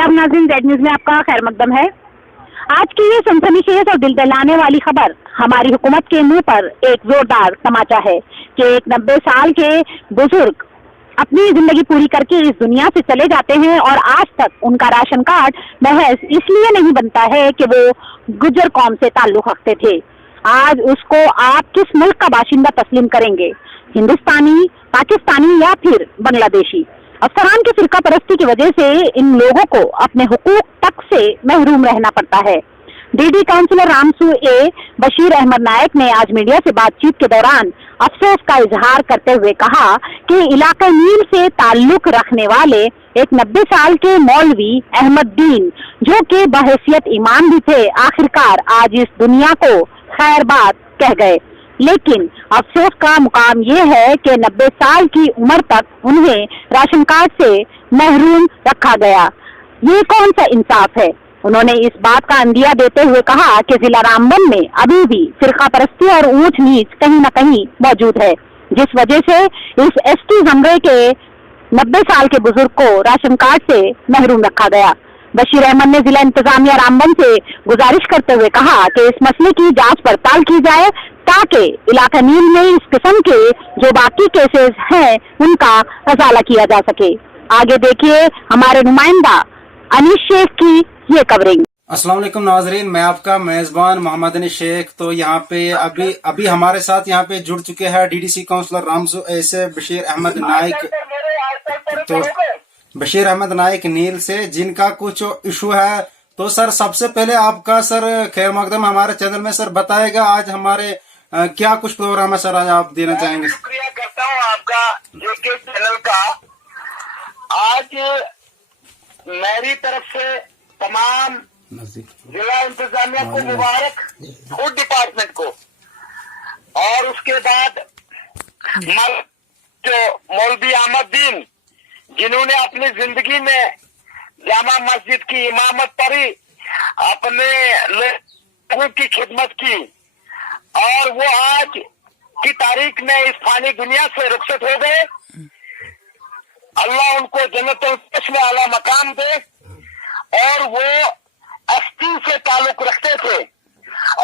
आदाब नाज़रीन, Z news में आपका खैर मकदम है। आज की ये सनसनीखेज और दिल दहलाने वाली खबर हमारी हुकूमत के मुंह पर एक जोरदार तमाचा है कि एक 90 साल के बुजुर्ग अपनी जिंदगी पूरी करके इस दुनिया से चले जाते हैं और आज तक उनका राशन कार्ड महज इसलिए नहीं बनता है कि वो गुज्जर कौम से ताल्लुक रखते थे। आज उसको आप किस मुल्क का बाशिंदा तस्लीम करेंगे, हिंदुस्तानी, पाकिस्तानी या फिर बांग्लादेशी? अफसरान की फिरका परस्ती की वजह से इन लोगों को अपने हुकूक तक से महरूम रहना पड़ता है। डीडी काउंसिलर रामसू ए बशीर अहमद नायक ने आज मीडिया से बातचीत के दौरान अफसोस का इजहार करते हुए कहा कि इलाका नील से ताल्लुक रखने वाले एक 90 साल के मौलवी अहमद दीन, जो कि बहैसियत इमाम भी थे, आखिरकार आज इस दुनिया को खैर बात कह गए। लेकिन अफसोस का मुकाम ये है कि 90 साल की उम्र तक उन्हें राशन कार्ड से महरूम रखा गया। ये कौन सा इंसाफ है? उन्होंने इस बात का अंदिया देते हुए कहा कि जिला रामबन में अभी भी फिरका परस्ती और ऊंच नीच कहीं न कहीं मौजूद है, जिस वजह से इस एसटी जमरे के 90 साल के बुजुर्ग को राशन कार्ड से महरूम रखा गया। बशीर अहमद ने जिला इंतजामिया रामबन से गुजारिश करते हुए कहा कि इस मसले की जांच पड़ताल की जाए ताकि इलाका नील में इस किस्म के जो बाकी केसेस हैं उनका अजाला किया जा सके। आगे देखिए हमारे नुमाइंदा अनीस शेख की ये कवरिंग। अस्सलाम वालेकुम नाजरीन, मैं आपका मेजबान मोहम्मद अनीस शेख। तो यहाँ पे अभी हमारे साथ यहाँ पे जुड़ चुके हैं डीडीसी काउंसलर रामसू ऐसे बशीर अहमद नाइक। तो बशीर अहमद नाइक नील से, जिनका कुछ इशू है। तो सर, सबसे पहले आपका सर खैर मकदम हमारे चैनल में। सर बताएगा आज हमारे क्या कुछ प्रोग्राम है सर, आज आप देना चाहेंगे? शुक्रिया करता हूँ आपका जेके चैनल का। आज मेरी तरफ से तमाम जिला इंतजामिया को मुबारक, फूड डिपार्टमेंट को, और उसके बाद जो मौलवी अहमदीन, जिन्होंने अपनी जिंदगी में जामा मस्जिद की इमामत पढ़ी, अपने लोगों की खिदमत की, और वो आज की तारीख में इस फानी दुनिया से रुखसत हो गए। अल्लाह उनको जन्नतुल फिरदौस में आला मकाम दे। और वो एसटी से ताल्लुक रखते थे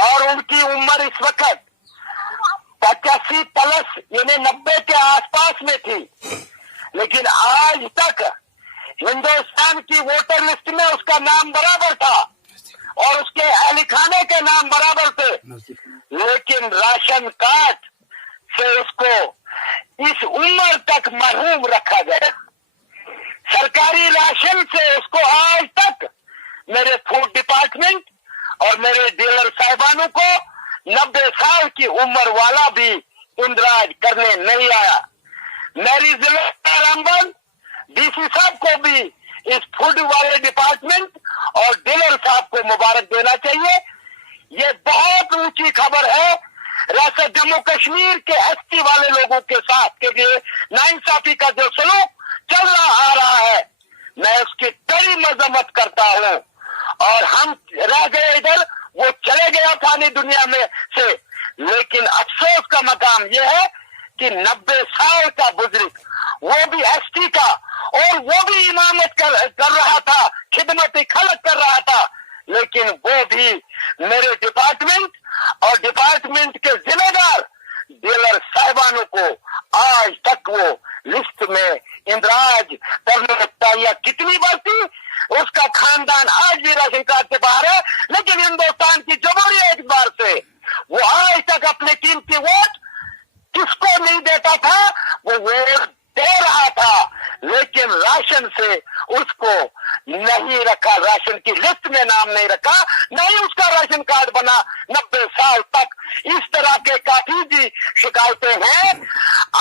और उनकी उम्र इस वक्त 85 प्लस यानी 90 के आसपास में थी, लेकिन आज तक हिंदुस्तान की वोटर लिस्ट में उसका नाम बराबर था और उसके अहली खाने के नाम बराबर थे, लेकिन राशन कार्ड से उसको इस उम्र तक महरूम रखा गया। सरकारी राशन से उसको आज तक मेरे फूड डिपार्टमेंट और मेरे डीलर साहिबानों को 90 साल की उम्र वाला भी इंदराज करने नहीं आया। मेरी जिला रामबन डीसी साहब को भी इस फूड वाले डिपार्टमेंट और डीलर साहब को मुबारक देना चाहिए। ये बहुत ऊंची खबर है। रियासत जम्मू कश्मीर के एसटी वाले लोगों के साथ के लिए नाइंसाफी का जो सलूक चल आ रहा है, मैं उसकी कड़ी मजम्मत करता हूँ। और हम रह गए इधर, वो चले गया फानी दुनिया में से। लेकिन अफसोस का मकाम यह है कि 90 साल का बुजुर्ग, वो भी एसटी का, और वो भी इमामत कर रहा था, खिदमत खलक कर रहा था, लेकिन वो भी मेरे डिपार्टमेंट और डिपार्टमेंट के जिम्मेदार डीलर साहिबानों को आज तक वो लिस्ट में इंदराज करने या कितनी बार थी, उसका खानदान आज भी राशन कार्ड से बाहर है। लेकिन हिंदुस्तान की जमहूरियत एक बार से वो आज तक अपने कीमती वोट किसको नहीं देता था, वो वोट दे रहा था, लेकिन राशन से उसको नहीं रखा, राशन की लिस्ट में नाम नहीं रखा, नहीं उसका राशन कार्ड बना 90 साल तक। इस तरह के काफी भी शिकायतें हैं।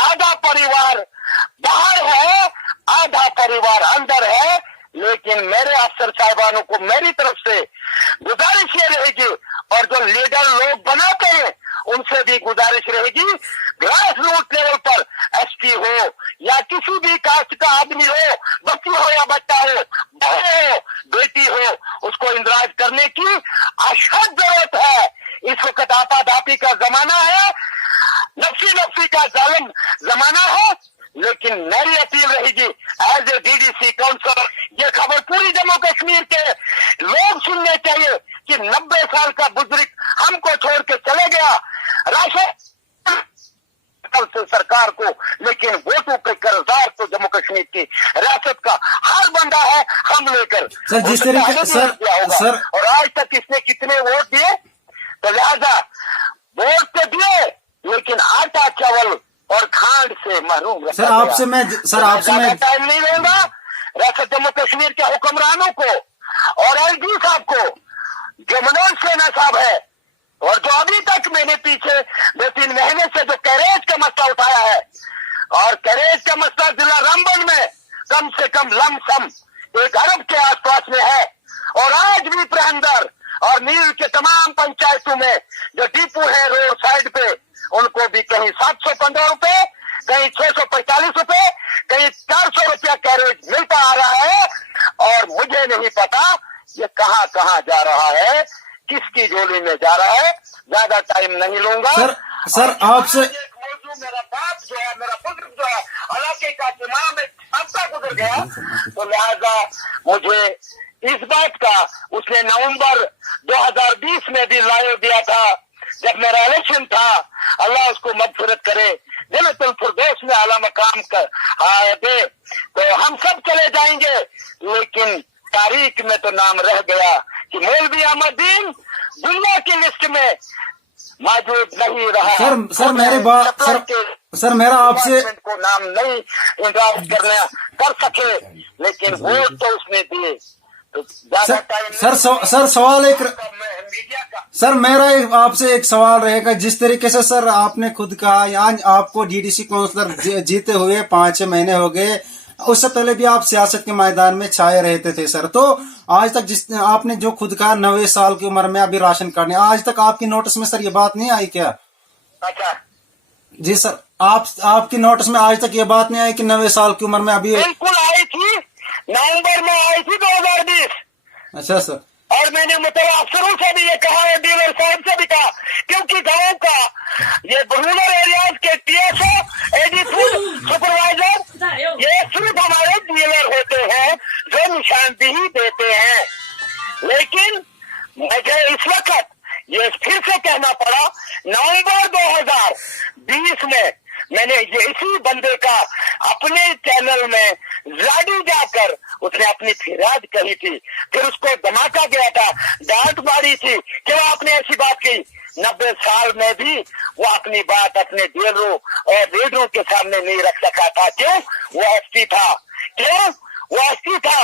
आधा परिवार बाहर है, आधा परिवार अंदर है। लेकिन मेरे अफसर साहिबानों को मेरी तरफ से गुजारिश ये रहेगी, और जो लीडर लोग बनाते हैं उनसे भी गुजारिश रहेगी, ग्रास रूट लेवल पर एसपी हो या किसी भी कास्ट का आदमी हो, बच्ची हो या बच्चा हो, बहन हो, बेटी हो, उसको इंदराज करने की अशद जरूरत है। इस वक्त आपाधापी का जमाना है, नफसी का जालिम जमाना है। लेकिन मेरी अपील रहेगी एज ए डीडीसी काउंसलर, ये खबर पूरी जम्मू कश्मीर बोलने चाहिए कि 90 साल का बुजुर्ग हमको छोड़ के चले गया, राशन से सरकार को, लेकिन वोटों के कर्जदार तो जम्मू कश्मीर की रियासत का हर बंदा है, हम लेकर सर जिस तरीके सर और आज तक इसने कितने वोट दिए, तो लिहाजा वोट तो दिए लेकिन आटा चावल और खांड से महरूम सर आपसे मैं टाइम नहीं लूंगा। रियासत जम्मू कश्मीर के हुक्मरानों को और एलजी साहब को, जो मनोज सिन्हा साहब है, और जो अभी तक मैंने पीछे 2-3 महीने से जो कैरेज का मसला उठाया है, और कैरेज का मसला जिला रामबन में कम से कम लमसम 1 अरब के आसपास में है, और आज भी प्रहंदर और नील के तमाम पंचायतों में जो डिपो है रोड साइड पे, उनको भी कहीं 715 रुपए, कहीं 645 रुपए, कहीं 400 रुपया कैरेज मिलता आ रहा है, और मुझे नहीं पता ये कहाँ कहाँ जा रहा है, किसकी झोली में जा रहा है। ज्यादा टाइम नहीं लूंगा। सर आपसे मेरा बाप जो है, मेरा पुत्र जो है, इलाके का इमाम एक हफ्ता गुजर गया, तो लिहाजा मुझे इस बात का उसने नवंबर 2020 में भी लाइव दिया था, जब मेरा इलेक्शन था, अल्लाह उसको मगफिरत करे, जन्नतुल फिरदौस में आला मकाम दे, तो हम सब चले जाएंगे, लेकिन तारीख में तो नाम रह गया कि मौलवी अहमदीन दुनिया की लिस्ट में मौजूद नहीं रहा। सर मेरे बात सर मेरा आपसे को नाम नहीं इंतजार कर सके, लेकिन वोट तो उसने दिए। तो सर सवाल एक मीडिया का सर मेरा आपसे एक सवाल रहेगा, जिस तरीके से सर आपने खुद कहा यहाँ आपको डीडीसी काउंसलर जीते हुए 5-6 महीने हो गए, उससे पहले भी आप सियासत के मैदान में छाए रहते थे सर, तो आज तक जिस आपने जो खुद कहा 90 साल की उम्र में अभी राशन कार्ड नहीं, आज तक आपकी नोटिस में सर ये बात नहीं आई क्या? अच्छा जी सर, आपकी नोटिस में आज तक ये बात नहीं आई कि 90 साल की उम्र में अभी? बिल्कुल आई थी, नवंबर में आई थी 2020। अच्छा सर, और मैंने मुतल्लिक़ अफसरों से भी ये कहा है, डीलर साहब से भी कहा, क्योंकि गाँव का ये रूरल एरियाज के टीएसओ, एडी फूड सुपरवाइजर, ये सिर्फ हमारे डीलर होते हैं जो निशानदेही देते हैं। लेकिन मुझे इस वक्त ये फिर से कहना पड़ा, नवंबर 2020 में मैंने ये इसी बंदे का अपने चैनल में जाडी जाकर उसने अपनी फिरियाद कही थी, फिर उसको धमाका गया था, डांट मारी थी, क्यों आपने ऐसी बात की। 90 साल में भी वो अपनी बात अपने डीलरों और लीडरों के सामने नहीं रख सका था। क्यों? वो एसटी था। क्यों? वो एसटी था।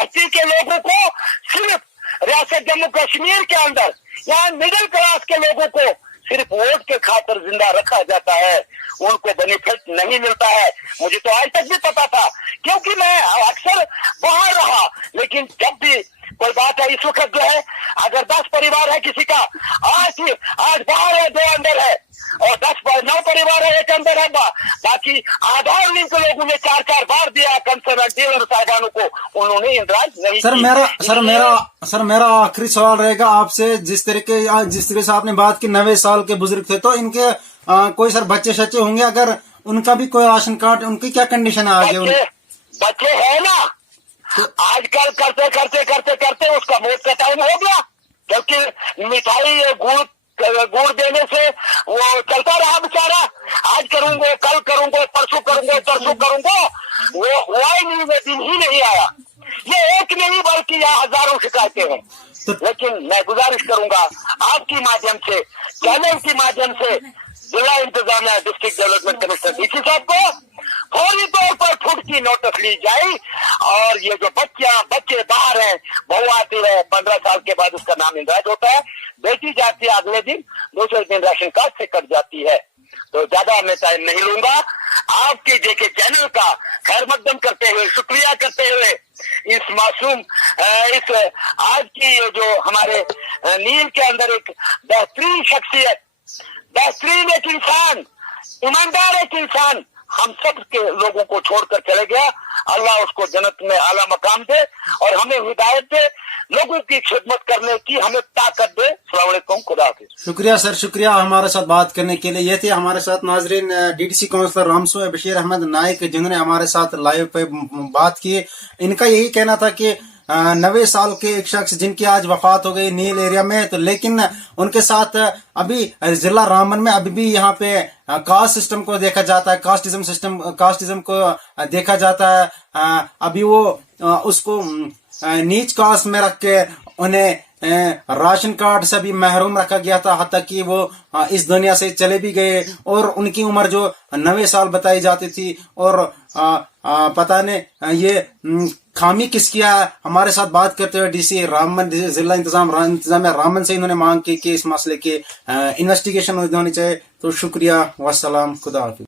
एसटी के लोगों को सिर्फ रियासत जम्मू कश्मीर के अंदर यहाँ मिडिल क्लास के लोगों को सिर्फ वोट के खातिर जिंदा रखा जाता है, उनको बेनिफिट नहीं मिलता है। मुझे तो आज तक भी पता था, क्योंकि मैं अक्सर बाहर रहा, लेकिन जब भी कोई बात है, इस वक्त जो है अगर 10 परिवार है किसी का, आज बाहर है, 2 अंदर है, और 9 परिवार है, 1 अंदर है, बाकी आधार लिंक लोगों ने 4-4 बार दिया कंसर्न डीलर साहिबानों को, उन्होंने इंतराज नहीं। सर मेरा आखिरी सवाल रहेगा आपसे, जिस तरीके से आपने बात की 90 साल के बुजुर्ग थे, तो इनके कोई सर बच्चे शच्चे होंगे, अगर उनका भी कोई राशन कार्ड, उनकी क्या कंडीशन है आगे? बच्चे है ना, आजकल करते करते करते करते उसका मौत का टाइम हो गया, क्योंकि मिठाई गुड़ देने से वो चलता रहा बेचारा, आज करूंगा, कल करूंगा, परसों करूंगा, वो हुआ ही नहीं, वो दिन ही नहीं आया। ये एक नहीं बल्कि यहाँ हजारों शिकायतें हैं। लेकिन मैं गुजारिश करूंगा आपकी माध्यम से, चैनल के माध्यम से, जिला इंतजामिया डिस्ट्रिक्ट डेवलपमेंट कमिश्नर डीसी साहब को फौरी तौर पर फुट की नोटिस ली जाए, और ये जो बच्चे बाहर हैं, बहू आती है 15 साल के बाद उसका नाम इंदराज होता है, बेटी जाती है अगले दिन, दूसरे दिन राशन कार्ड से कट जाती है। तो ज्यादा मैं टाइम नहीं लूंगा। आपके जेके चैनल का खैर मकदम करते हुए, शुक्रिया करते हुए, इस मासूम इस आज की जो हमारे नील के अंदर एक बेहतरीन शख्सियत, बेहतरीन एक इंसान, ईमानदार एक इंसान हम सब के लोगों को छोड़कर चले गया। अल्लाह उसको जन्नत में आला मकाम दे और हमें हिदायत दे, लोगों की खिदमत करने की हमें ताकत दे। अस्सलाम वालेकुम, खुदा हाफिज। शुक्रिया सर, शुक्रिया हमारे साथ बात करने के लिए। ये थे हमारे साथ नाजरीन डीडीसी काउंसलर रामसू बशीर अहमद नाइक, जिन्होंने हमारे साथ लाइव पे बात की। इनका यही कहना था कि 90 साल के एक शख्स जिनकी आज वफात हो गई नील एरिया में, तो लेकिन उनके साथ अभी जिला रामबन में अभी भी यहाँ पे कास्ट सिस्टम को देखा जाता है, कास्टिज्म को देखा जाता है। अभी वो उसको नीच कास्ट में रख के उन्हें राशन कार्ड से भी महरूम रखा गया था, हत्ता कि वो इस दुनिया से चले भी गए, और उनकी उम्र जो 90 साल बताई जाती थी। और पता नहीं ये खामी किसकी है। हमारे साथ बात करते हुए डीसी रामबन जिला इंतजाम रामबन से इन्होंने मांग की कि इस मसले की इन्वेस्टिगेशन होनी चाहिए। तो शुक्रिया, वस्सलाम, खुदा हाफिज।